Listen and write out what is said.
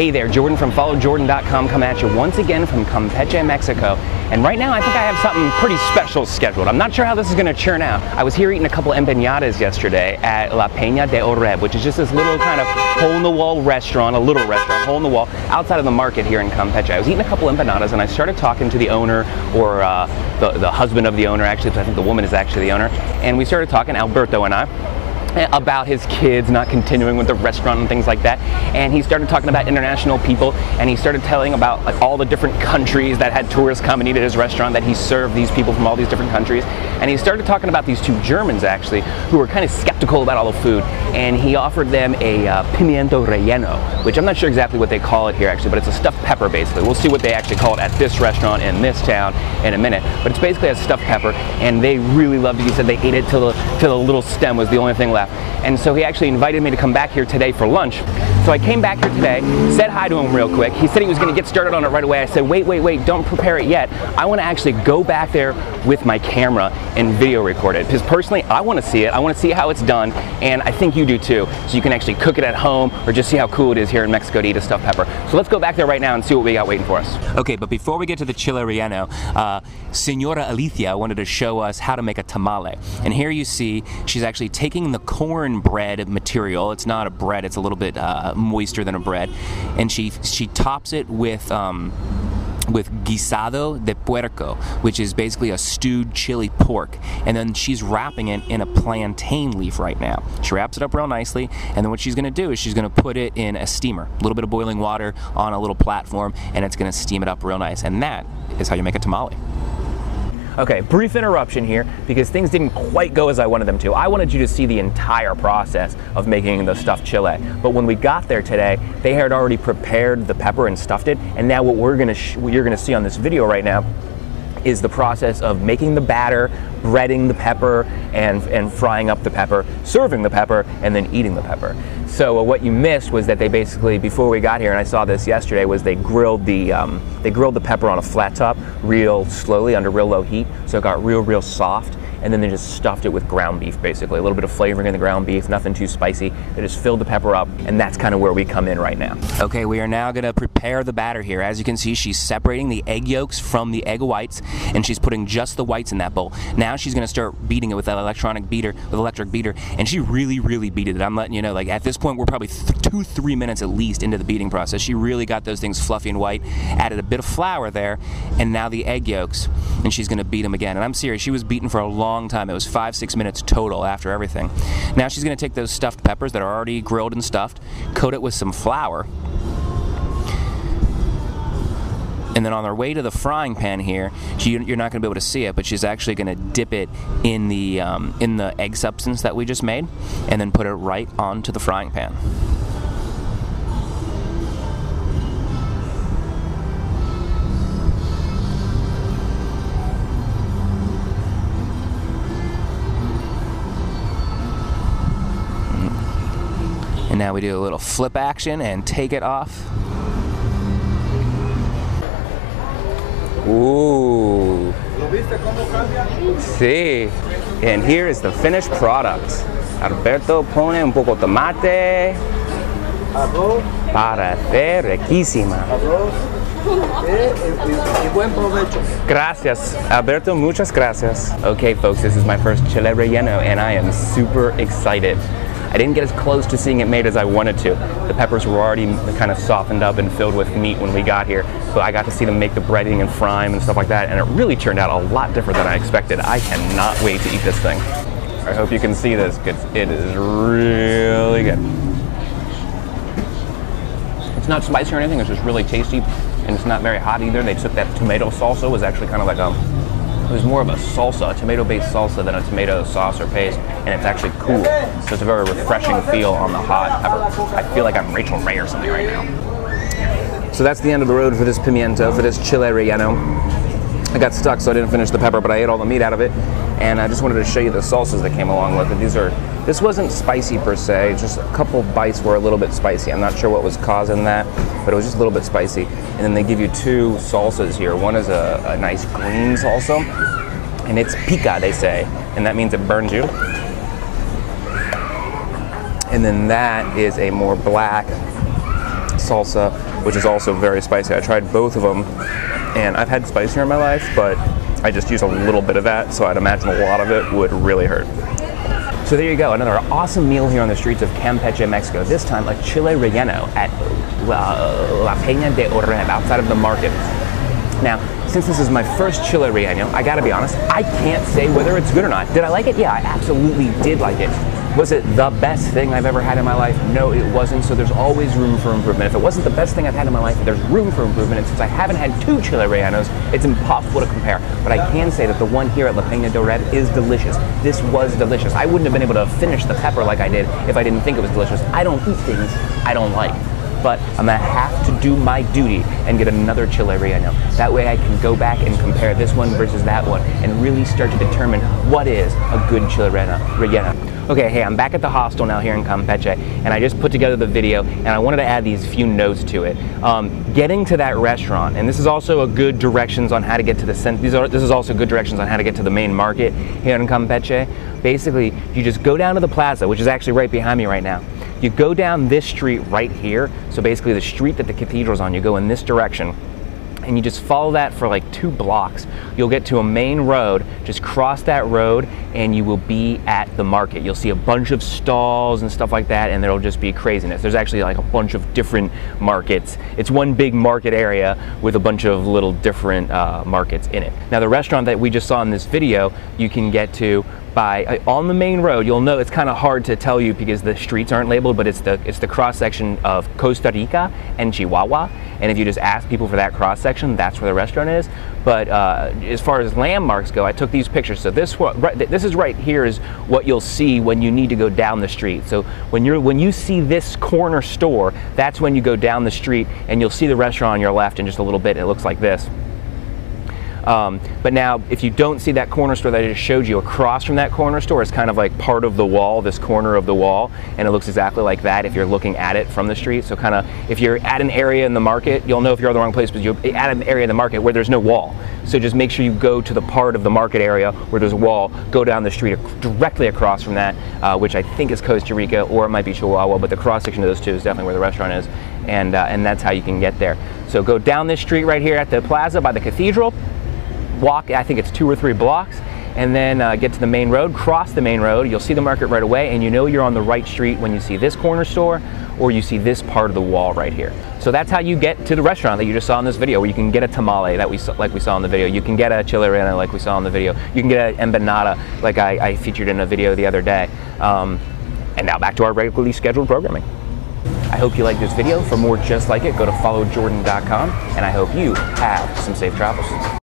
Hey there, Jordan from followjordan.com coming at you once again from Campeche, Mexico. And right now I think I have something pretty special scheduled. I'm not sure how this is going to turn out. I was here eating a couple empanadas yesterday at La Peña de Oreb, which is just this little kind of hole-in-the-wall restaurant, a little restaurant, hole-in-the-wall, outside of the market here in Campeche. I was eating a couple empanadas and I started talking to the owner, or the husband of the owner actually, because I think the woman is actually the owner. And we started talking, Alberto and I, about his kids not continuing with the restaurant and things like that. And he started talking about international people, and he started telling about like all the different countries that had tourists come and eat at his restaurant, that he served these people from all these different countries. And he started talking about these two Germans actually who were kind of skeptical about all the food, and he offered them a pimiento relleno, which I'm not sure exactly what they call it here actually, but it's a stuffed pepper basically. We'll see what they actually call it at this restaurant in this town in a minute, but it's basically a stuffed pepper, and they really loved it. He said they ate it till the little stem was the only thing left. And so he actually invited me to come back here today for lunch. So I came back here today, said hi to him real quick. He said he was going to get started on it right away. I said, wait, don't prepare it yet. I want to actually go back there with my camera and video record it. Because personally, I want to see it. I want to see how it's done, and I think you do too. So you can actually cook it at home or just see how cool it is here in Mexico to eat a stuffed pepper. So let's go back there right now and see what we got waiting for us. Okay, but before we get to the Chile Relleno, Senora Alicia wanted to show us how to make a tamale. And here you see she's actually taking the corn bread material. It's not a bread, it's a little bit moister than a bread, and she tops it with guisado de puerco, which is basically a stewed chili pork, and then she's wrapping it in a plantain leaf right now. She wraps it up real nicely, and then what she's going to do is she's going to put it in a steamer, a little bit of boiling water on a little platform, and it's going to steam it up real nice, and that is how you make a tamale. Okay, brief interruption here because things didn't quite go as I wanted them to. I wanted you to see the entire process of making the stuffed chile, but when we got there today, they had already prepared the pepper and stuffed it, and now what you're gonna see on this video right now is the process of making the batter, breading the pepper, and frying up the pepper, serving the pepper, and then eating the pepper. So what you missed was that they basically, before we got here, and I saw this yesterday, was they grilled the pepper on a flat top real slowly under real low heat, so it got real soft, and then they just stuffed it with ground beef basically. A little bit of flavoring in the ground beef, nothing too spicy. They just filled the pepper up, and that's kind of where we come in right now. Okay, we are now gonna prepare the batter here. As you can see, she's separating the egg yolks from the egg whites, and she's putting just the whites in that bowl. Now she's gonna start beating it with that electric beater, and she really beat it. I'm letting you know, like at this point, we're probably 2-3 minutes at least into the beating process. She really got those things fluffy and white, added a bit of flour there, and now the egg yolks, and she's gonna beat them again. And I'm serious, she was beaten for a long time. It was 5-6 minutes total after everything. Now she's going to take those stuffed peppers that are already grilled and stuffed, coat it with some flour, and then on our way to the frying pan here, you're not going to be able to see it, but she's actually going to dip it in the egg substance that we just made, and then put it right onto the frying pan. And now we do a little flip action and take it off. Ooh. Sí. And here is the finished product. Alberto pone un poco tomate para hacer riquísima. Gracias, Alberto, muchas gracias. Okay, folks, this is my first chile relleno, and I am super excited. I didn't get as close to seeing it made as I wanted to. The peppers were already kind of softened up and filled with meat when we got here, but I got to see them make the breading and frying and stuff like that, and it really turned out a lot different than I expected. I cannot wait to eat this thing. I hope you can see this, because it is really good. It's not spicy or anything, it's just really tasty, and it's not very hot either. They took that tomato salsa, was actually kind of like it was more of a salsa, a tomato-based salsa than a tomato sauce or paste, and it's actually cool. So it's a very refreshing feel on the hot pepper. I feel like I'm Rachel Ray or something right now. So that's the end of the road for this pimiento, for this chile relleno. I got stuck, so I didn't finish the pepper, but I ate all the meat out of it. And I just wanted to show you the salsas that came along with it. This wasn't spicy per se, just a couple bites were a little bit spicy. I'm not sure what was causing that, but it was just a little bit spicy. And then they give you two salsas here. One is a nice green salsa, and it's pica, they say, and that means it burns you. And then that is a more black salsa, which is also very spicy. I tried both of them, and I've had spicier in my life, but I just use a little bit of that, so I'd imagine a lot of it would really hurt. So there you go, another awesome meal here on the streets of Campeche, Mexico. This time a chile relleno at La Peña de Oreb, outside of the market. Now, since this is my first chile relleno, I gotta be honest, I can't say whether it's good or not. Did I like it? Yeah, I absolutely did like it. Was it the best thing I've ever had in my life? No, it wasn't, so there's always room for improvement. If it wasn't the best thing I've had in my life, there's room for improvement, and since I haven't had 2 chile rellenos, it's impossible to compare. But I can say that the one here at La Peña de Oreb is delicious. This was delicious. I wouldn't have been able to finish the pepper like I did if I didn't think it was delicious. I don't eat things I don't like. But I'm gonna have to do my duty and get another chile relleno. That way I can go back and compare this one versus that one and really start to determine what is a good chile relleno. Okay, hey, I'm back at the hostel now here in Campeche, and I just put together the video, and I wanted to add these few notes to it. Getting to that restaurant, and this is also a good directions on how to get to the this is also good directions on how to get to the main market here in Campeche. Basically, you just go down to the plaza, which is actually right behind me right now. You go down this street right here, so basically the street that the cathedral's on, you go in this direction, and you just follow that for like 2 blocks. You'll get to a main road, just cross that road, and you will be at the market. You'll see a bunch of stalls and stuff like that, and there'll just be craziness. There's actually like a bunch of different markets. It's one big market area with a bunch of little different markets in it. Now the restaurant that we just saw in this video, you can get to by on the main road. You'll know it's kind of hard to tell you because the streets aren't labeled, but it's the cross section of Costa Rica and Chihuahua, and if you just ask people for that cross section, that's where the restaurant is. But as far as landmarks go, I took these pictures. So this is right here is what you'll see when you need to go down the street. So when you see this corner store, that's when you go down the street, and you'll see the restaurant on your left in just a little bit. It looks like this. But now, if you don't see that corner store that I just showed you, across from that corner store is kind of like part of the wall, this corner of the wall, and it looks exactly like that if you're looking at it from the street. So kind of, if you're at an area in the market, you'll know if you're at the wrong place, but you're at an area in the market where there's no wall. So just make sure you go to the part of the market area where there's a wall, go down the street directly across from that, which I think is Costa Rica, or it might be Chihuahua, but the cross section of those two is definitely where the restaurant is, and that's how you can get there. So go down this street right here at the plaza by the cathedral, walk, I think it's 2 or 3 blocks, and then get to the main road, cross the main road, you'll see the market right away, and you know you're on the right street when you see this corner store or you see this part of the wall right here. So that's how you get to the restaurant that you just saw in this video, where you can get a tamale that like we saw in the video, you can get a chile relleno like we saw in the video, you can get an empanada like I featured in a video the other day. And now back to our regularly scheduled programming. I hope you liked this video. For more just like it, go to followjordan.com, and I hope you have some safe travels.